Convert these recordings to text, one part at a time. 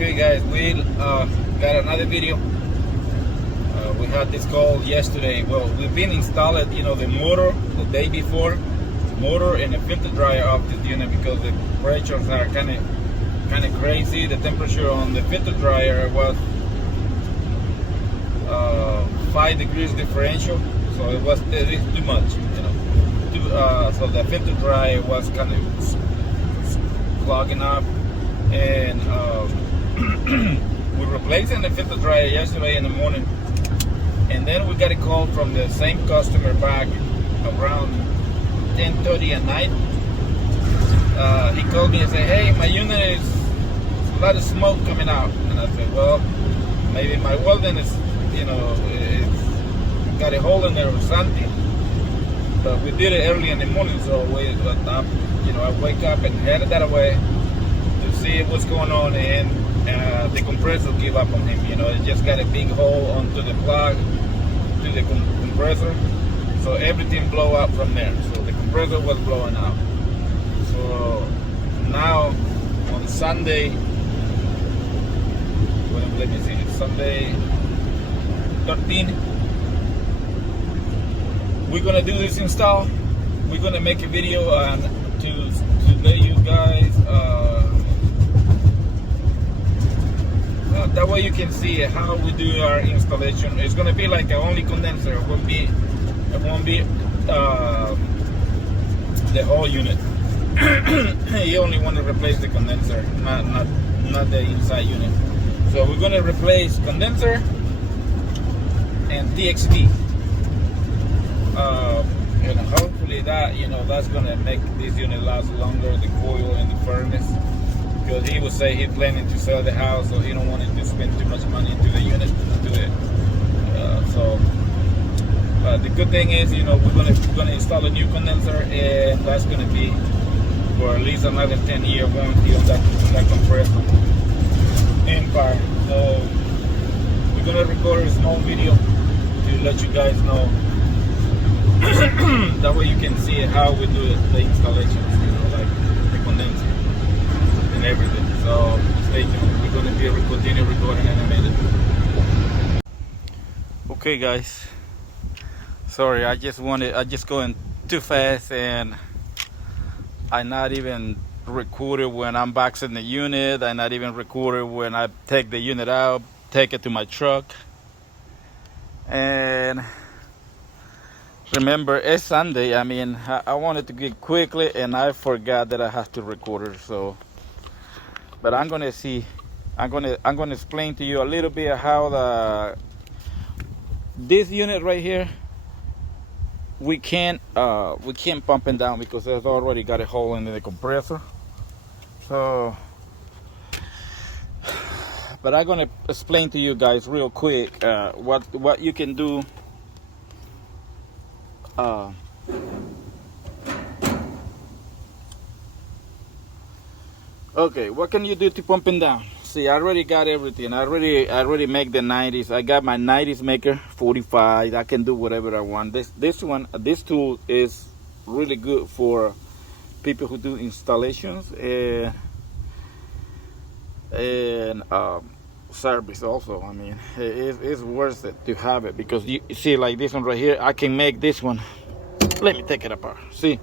Okay guys, we got another video. We had this call yesterday. Well, we've been installed, the motor the day before, motor and a filter dryer of this unit because the temperatures are kind of crazy. The temperature on the filter dryer was 5 degrees differential, so it is too much, so the filter dryer was kind of clogging up, and we replacing the filter dryer yesterday in the morning, and then we got a call from the same customer back around 10:30 at night. He called me and said, "Hey, my unit is a lot of smoke coming out," and I said, "Well, maybe my welding is, it's got a hole in there or something." But we did it early in the morning, so I wake up and headed that way to see what's going on, and the compressor gave up on him. It just got a big hole onto the plug to the compressor, so everything blew up from there. So the compressor was blowing out. So now on Sunday, let me see, Sunday 13, we're gonna do this install. We're gonna make a video to let you guys that way you can see how we do our installation. It's gonna be like a only condenser. It won't be the whole unit. You only want to replace the condenser, not the inside unit. So we're gonna replace condenser and TXT. And hopefully that's gonna make this unit last longer, the coil and the furnace, because he would say he's planning to sell the house, so he don't want to spend too much money into the unit. The good thing is, we're gonna install a new condenser, and that's gonna be for at least another 10-year warranty on that compressor Empire. So we're gonna record a small video to let you guys know. That way you can see how we do the installations, like the condenser and everything. So stay tuned. We're going to continue recording in a minute. Okay guys, sorry, I just going too fast, and I not even recorded when I'm boxing the unit. I not even recorded when I take the unit out, take it to my truck. And remember, it's Sunday. I wanted to get quickly, and I forgot that I have to record it. So, but I'm gonna explain to you a little bit how this unit right here, we can't pump it down because it's already got a hole in the compressor. So, but I'm gonna explain to you guys real quick what you can do. Okay, what can you do to pump it down? See, I already got everything. I already make the 90s. I got my 90s maker, 45. I can do whatever I want. This tool is really good for people who do installations and service also. It's worth it to have it, because you see, like this one right here, I can make this one. Let me take it apart. See,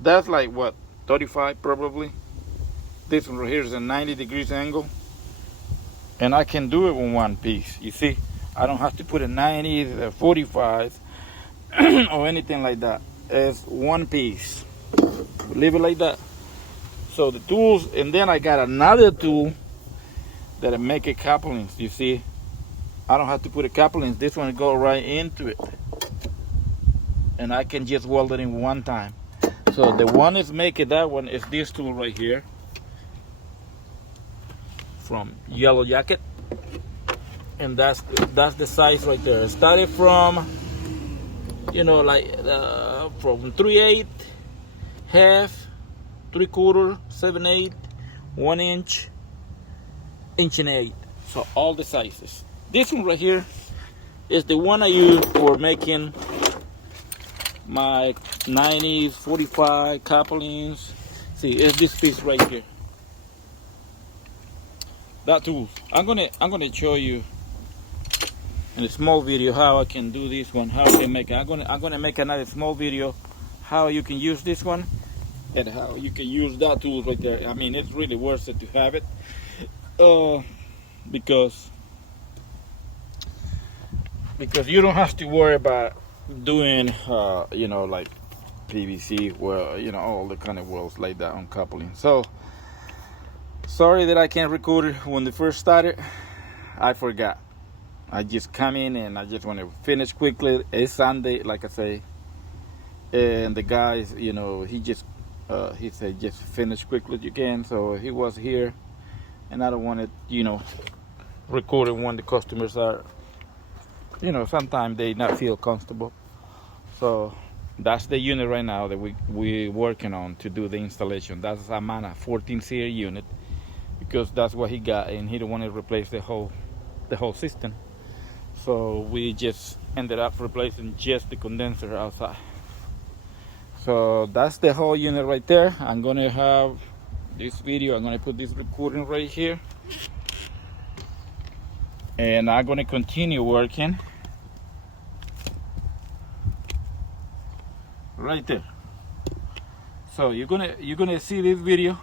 that's like what, 35 probably. This one right here is a 90 degrees angle, and I can do it with one piece. You see, I don't have to put a 90, a 45 or anything like that. It's one piece. Leave it like that. So the tools, and then I got another tool that I make a couplings. You see, I don't have to put a couplings. This one go right into it, and I can just weld it in one time. So the one is making that one is this tool right here from Yellow Jacket, and that's the size right there. It started from from 3/8, half, 3/4, 7/8, 1 inch, 1.8 inch. So all the sizes. This one right here is the one I use for making my 90s, 45 couplings. See, it's this piece right here. that tool. I'm gonna show you in a small video how I can do this one, how I can make it. I'm gonna make another small video how you can use this one and how you can use that tool right there. I mean, it's really worth it to have it, because you don't have to worry about doing you know, like PVC, well, you know, all the kind of welds like that on coupling. So sorry that I can't record it when they first started. I forgot. I just come in and I just want to finish quickly. It's Sunday, like I say, and the guys, you know, he said just finish quickly you can. So he was here, and I don't want to, you know, record it when the customers are, you know, sometimes they not feel comfortable. So that's the unit right now that we working on to do the installation. That's a Mana 14 series unit, because that's what he got, and he don't want to replace the whole system. So we just ended up replacing just the condenser outside. So that's the whole unit right there. I'm gonna have this video, I'm gonna put this recording right here, and I'm gonna continue working right there. So you're gonna see this video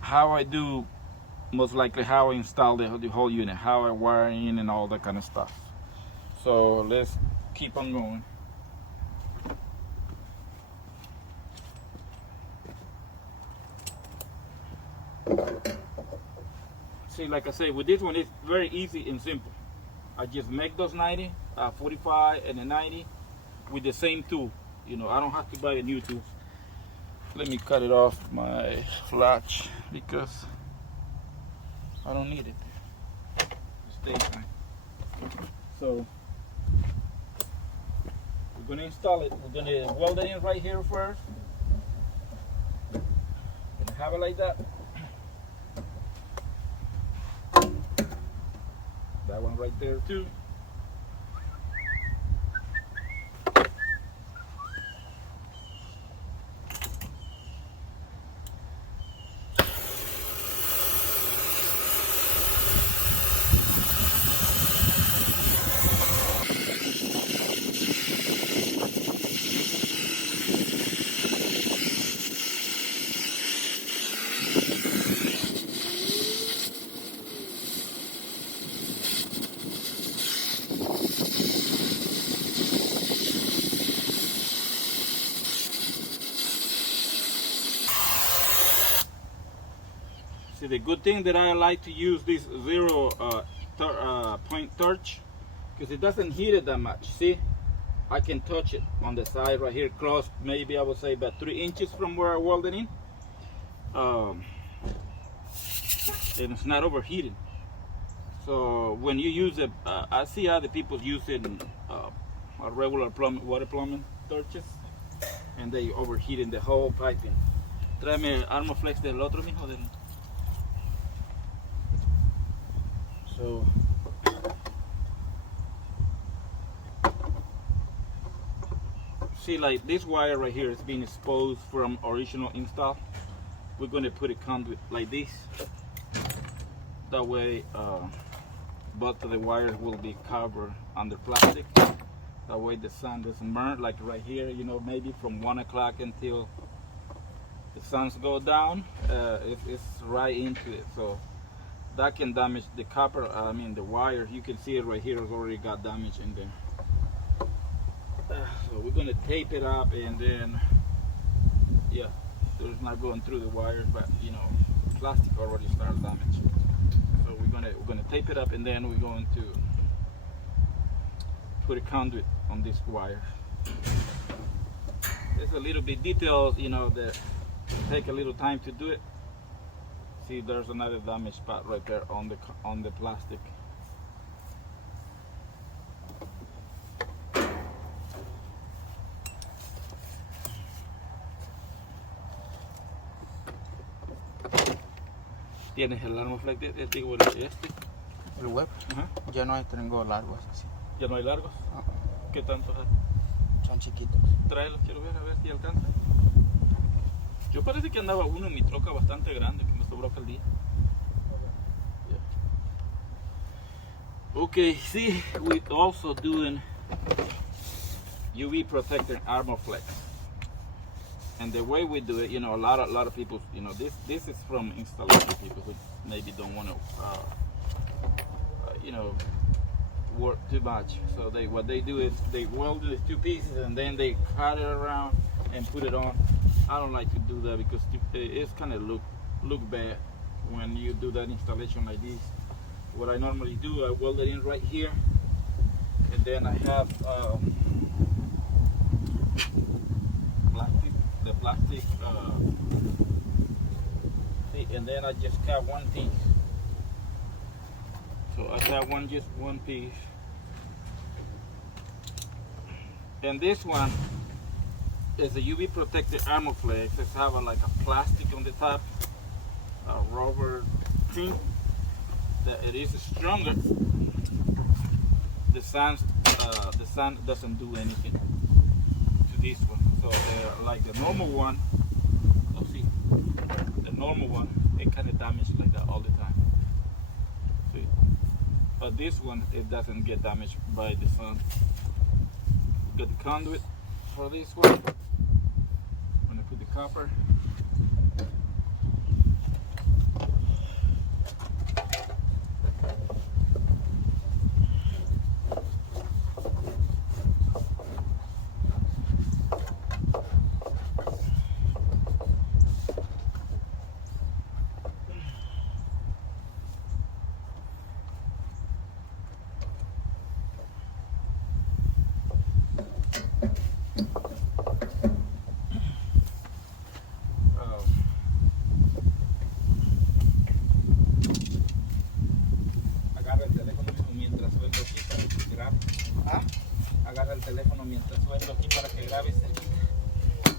how I do, most likely how I install the whole unit, how I wire in and all that kind of stuff. So let's keep on going. See, like I say, with this one it's very easy and simple. I just make those 90, 45 and a 90 with the same tool. You know, I don't have to buy a new tool. Let me cut it off my latch because I don't need it. Stay fine. So we're gonna install it. We're gonna weld it in right here first. Gonna have it like that. That one right there too. See, the good thing that I like to use this 0 point torch, because it doesn't heat it that much. See, I can touch it on the side right here, close, maybe I would say about 3 inches from where I welded in, and it's not overheating. So when you use it, I see other people using a regular water plumbing torches, and they overheating the whole piping. Tráeme el Armaflex del otro, mijo, del. So see, like this wire right here is being exposed from original install. We're going to put a conduit like this. That way both of the wires will be covered under plastic. That way the sun doesn't burn, like right here, you know, maybe from 1 o'clock until the suns go down, it's right into it. So that can damage the copper, I mean the wire. You can see it right here, it's already got damage in there. So we're gonna tape it up, and then, yeah, so it's not going through the wires, but you know, plastic already started damage. So we're gonna tape it up, and then we're going to put a conduit on this wire. There's a little bit details, you know, that take a little time to do it. See, there's another damage spot right there on the plastic. ¿Tienes el Armaflex de este? El web. Ya no hay, tengo largos así. ¿Ya no hay largos? ¿Qué tantos hay? Son chiquitos. Tráelos, quiero ver, a ver si alcanza. Yo parece que andaba uno en mi troca bastante grande que me sobró. bloque al día. Okay, see, we also doing UV protector armor flex, and the way we do it, you know, a lot of people, you know, this is from installation people who maybe don't want to, you know, work too much. So what they do is they weld the two pieces and then they cut it around and put it on. I don't like to do that because it's kind of look bad when you do that installation like this. What I normally do, I weld it in right here, and then I have the plastic, and then I just cut one piece. So I cut just one piece, and this one is a UV protected armor flex. It's have like a plastic on the top, a rubber thing. That it is stronger. The sun doesn't do anything to this one. So like the normal one, let's see, the normal one, it kind of damaged like that all the time. See? But this one, it doesn't get damaged by the sun. Got the conduit for this one. I'm gonna put the copper. Agarra el teléfono mientras suelto aquí para que grabe cerquita.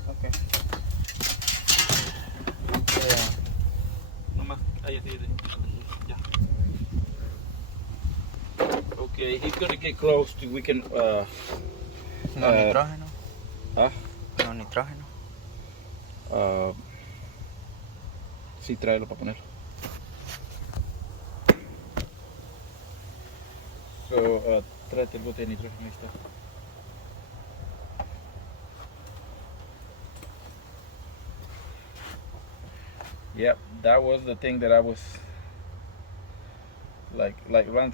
Okay. Nomás, ahí así, ya. Okay, he's gonna get close to, we can, No nitrógeno. ¿Ah? No nitrógeno. Sí, tráelo para ponerlo. So, tráete el bote de nitrógeno, ahí está. Yep, that was the thing that I was like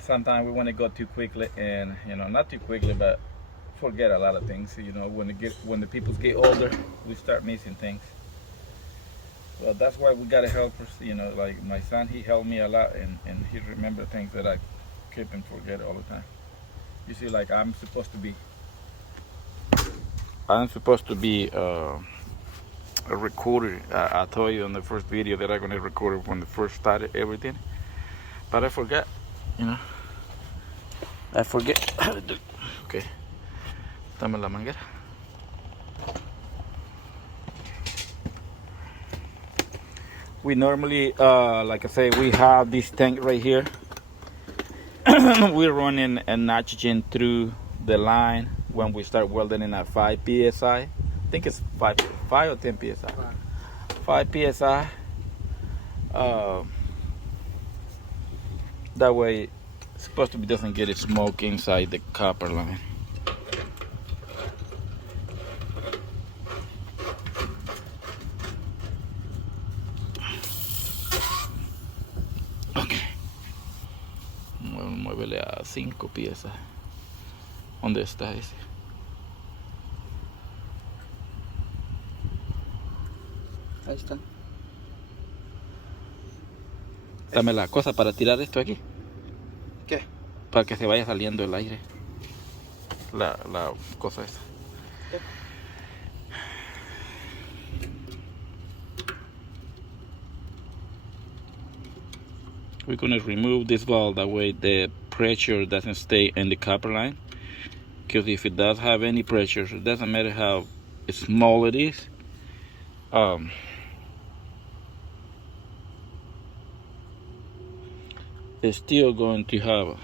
sometimes we want to go too quickly, and you know, not too quickly, but forget a lot of things. You know, when the people get older, we start missing things. Well, that's why we gotta help us. You know, like my son, he helped me a lot, and he remembered things that I keep and forget all the time. You see, like I'm supposed to be a recorder. I told you in the first video that I'm gonna record it when I first started everything, but I forgot. You know, I forget how to do. Okay, dame la manguera. We normally, like I say, we have this tank right here. We're running an nitrogen through the line when we start welding in at 5 psi. I think it's 5 or 10 psi. 5 psi. That way, it's supposed to be doesn't get smoke inside the copper line. Muévele a 5 piezas. ¿Dónde está ese? Ahí está. Dame la cosa para tirar esto aquí. ¿Qué? Para que se vaya saliendo el aire. La cosa esa. ¿Qué? We're going to remove this valve, that way the pressure doesn't stay in the copper line. Because if it does have any pressure, it doesn't matter how small it is. It's still going to have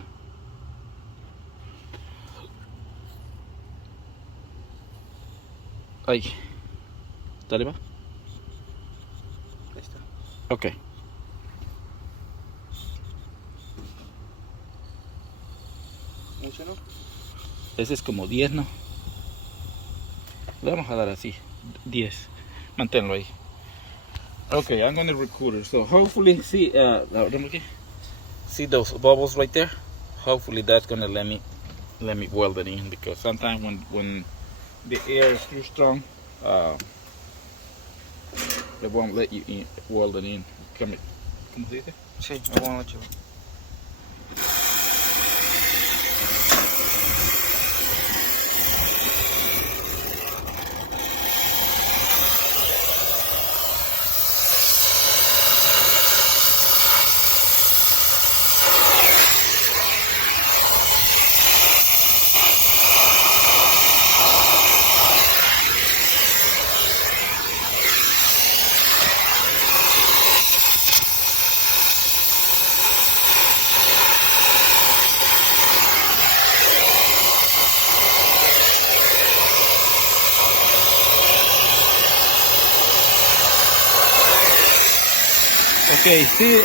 ahí. Dale va. Ahí está. Okay. mucho, ¿no? Ese es como 10, ¿no? Le vamos a dar así, 10. Manténlo ahí. Okay, I'm gonna record it. So hopefully, see those bubbles right there? Hopefully that's gonna let me weld it in, because sometimes when the air is too strong, it won't let you weld it in. ¿Cómo se dice? Sí, I won't let you. Okay, sí.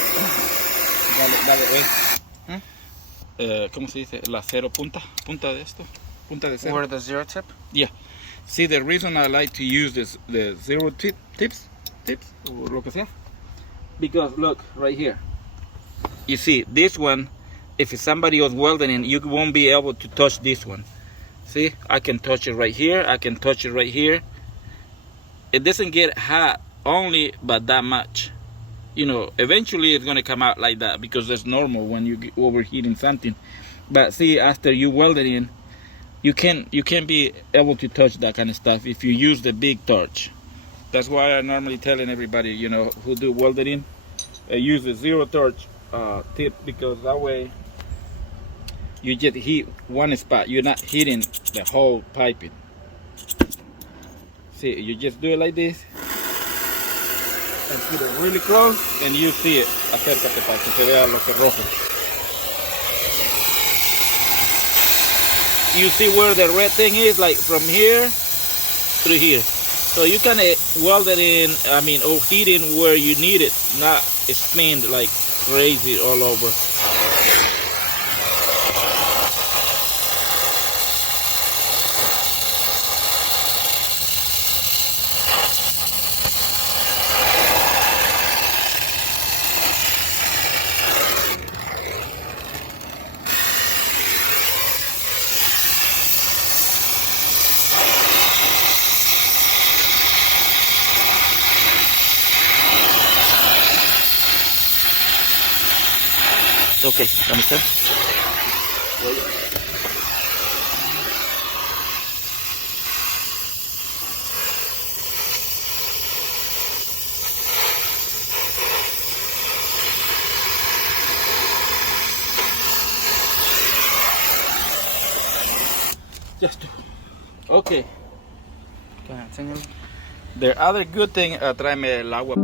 Dale, ¿cómo se dice? La cero punta de esto, punta de cero. Where the zero tip? Yeah. See, the reason I like to use the zero tips, or lo que sea, because look right here. You see, this one, if somebody was welding it, you won't be able to touch this one. See, I can touch it right here. I can touch it right here. It doesn't get hot only but that much. You know, eventually it's gonna come out like that, because that's normal when you get overheating something. But see, after you weld it in, you can't be able to touch that kind of stuff if you use the big torch. That's why I'm normally telling everybody, you know, who do welding in, use the zero torch tip, because that way you just heat one spot. You're not heating the whole piping. See, you just do it like this and put it really close, and you see it. Acércate para que se vea lo que rojo. You see where the red thing is, like from here through here. So you can weld it in, or heat in where you need it, not spin like crazy all over. Okay, understand? Just okay. Okay, enséñame. The other good thing, tráeme el agua.